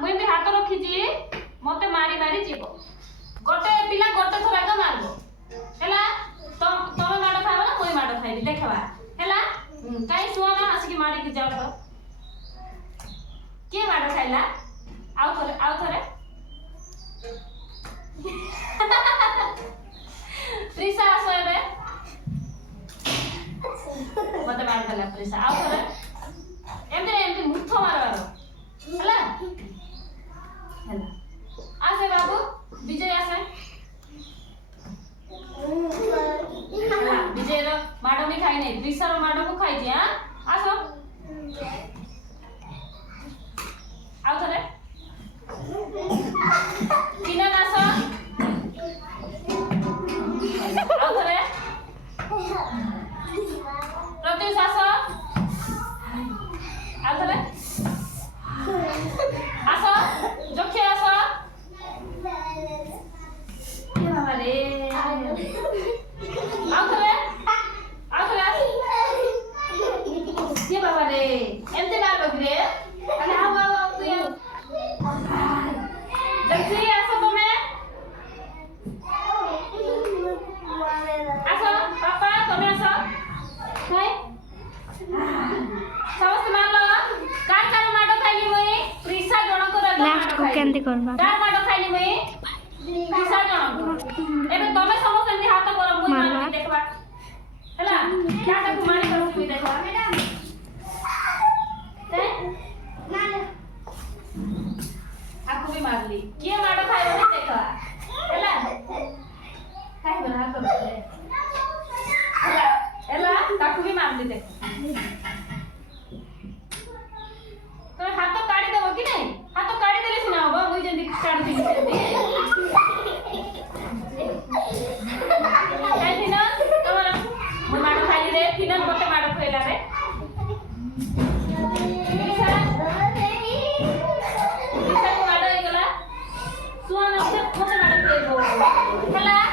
ମୁଁ ଏମିତି ହାତ ରଖିଛି ମତେ ମାରି ମାରି ଯିବ ଗୋଟେ ପିଲା ଗୋଟେ ଥର ଆଗ ମାରିବ ହେଲା ତମେ ମାଡ଼ ଖାଇବ ନା ମୁଁ ମାଡ଼ ଖାଇବି ଦେଖବା ହେଲା କାଇଁ ଶୁଅ ନା ଆସିକି ମାରିକି ଯାଅ ତ କିଏ ମାଡ଼ ଖାଇଲା ଆଉ ଥରେ ପ୍ରିସା ଆସ ଏବେ मत मार देला प्रिसा आओ करे एमते मुठो मारवारो हला हला आसे बाबू विजय आसे हला विजय रो माडो मी खाई नै प्रिसा रो माडो को खाई छी हां आसो आओ करे किना आसो आओ करे प्रत्युष आस आउथले आस जखे आस ये बाबा रे आउथले ये बाबा रे एमते मार बगरे अरे हां बाबा तू ये जल्दी आस तमे आस पापा तमे आस हाय समस्त मारलो कार माडो खाइली मोई प्रिसा जणो को रग लास्ट को केंदी करबा कार माडो खाइली मोई प्रिसा जणो एबे तमे समस्त एंदी हाथ कर मोई मार देखबा हला क्या ताकू मारी करू मी देखबा ते मार आपको भी मारली किए माडो खाइबो नहीं देखबा हला खाइबो हाथ कर एला ताकू भी मार दी देख तो हाथ काढी देबो कि नहीं हाथ काढी देले सिना होबो मुई जंदी काढी दी सेंदी काय थिना तमरा मु माडो खाइली रे थिना मते माडो खइला रे प्रिसा को माडो हेगला सुआन मते माडो खइबो हला